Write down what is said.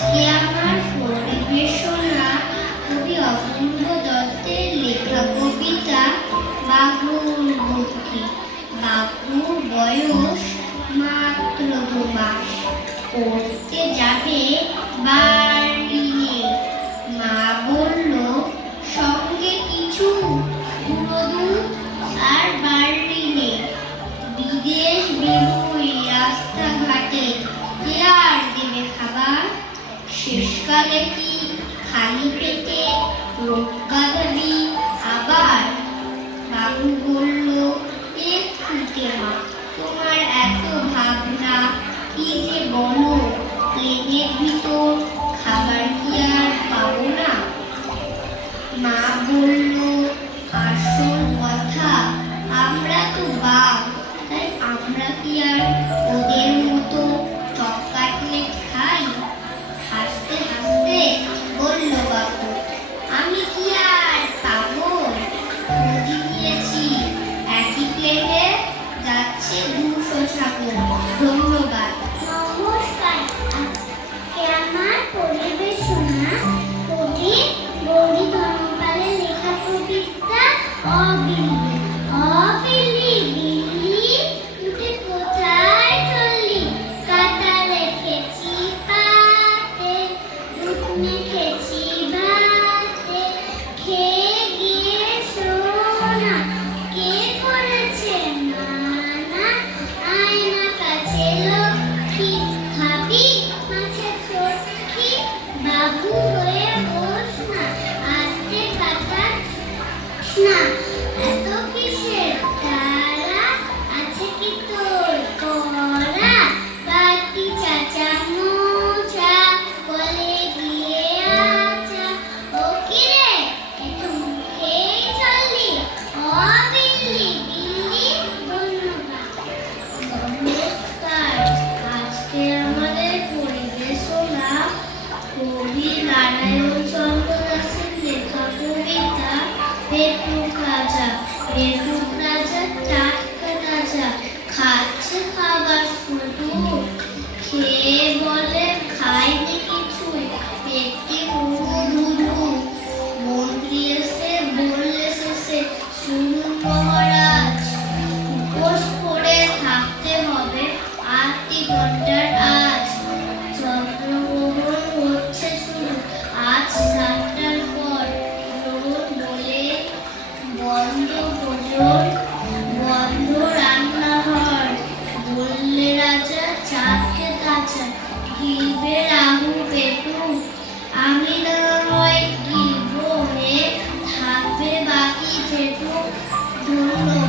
আজকে আমার পরিবেশনা কবি অপূর্ব দত্তের লেখা কবিতা বাবুর বুদ্ধি। বাবুর বয়স মাত্র 2 মাস। পড়তে যাবে বার্লিনে। মা বলল সঙ্গে কিছু গুঁড়োদুধ আর বার্লিনে। বিদেশ বেরোই রাস্তাঘাটে, কে আর দেবে খাবার? শেষকালে কি খালি পেটে রোগা দাবি আবার? বাবু বলল, একটুতে মা, তোমার এত ভাবনা কি যে বলো, প্লেনের ভিতর খাবার কি আর পাবো না? মা বলল, আসল কথা, আমরা তো বাঘ, তাই আমরা কি আর ওদের মতো চক কাটলেট খাই? হাসতে হাসতে বলল বাবু, আমি কি আর পাগল? খুঁজি দিয়েছি, একই প্লেনে যাচ্ছে 200 ছাগল। ধন্যবাদ। নমস্কার। আজকে আমার পরিবেশনা কবি গৌরী ধর্মপালের লেখা কবিতা অবিলি। অবিলি বিলি উঠে কোথায় চললি? কাঁটা রেখেছি পাতে, দুধ মেখেছি ভাতে, খেয়ে গিয়ে সোনা, কে করেছে মানা? আয়না কাছে লক্ষ্মী, খাবি মাছের চটকি? বাবু হয়ে বস না, আস্তে কাটা না। এত কিসের তারা, আছে কি তোর করা? বাটি চাচা মোছা, বলে গিয়ে আচা। ও কি রে, একটু মুখেই চললি? অবিলি বিলি। ধন্যবাদ। নমস্কার। আজকে আমাদের পরিবেশনা কবি নারায়ণ চন্দ্র দাসের লেখা কবিতা পেটুক রাজা। পেটুক রাজা টাটকা তাজা, খাচ্ছে খাবার শুধু, খেয়ে বলে খাইনি কিছুই, পেটে পুরো ধুধু। মন্ত্রী এসে বললে শেষে, শুনুন মহারাজ, উপোস করে থাকতে হবে 8 ঘন্টার আজ। চন্দ্রগ্রহণ হচ্ছে শুরু আজ 7টার পর। রোদ বলে বন্ধ ভোজন, বন্ধ রান্নাঘর। বললে রাজা, চাঁদকে তাজা, গিলবে রাহু পেটুক। আমি না হয় গিলবো, হে থাকবে বাকি যেটুক। ধন্যবাদ।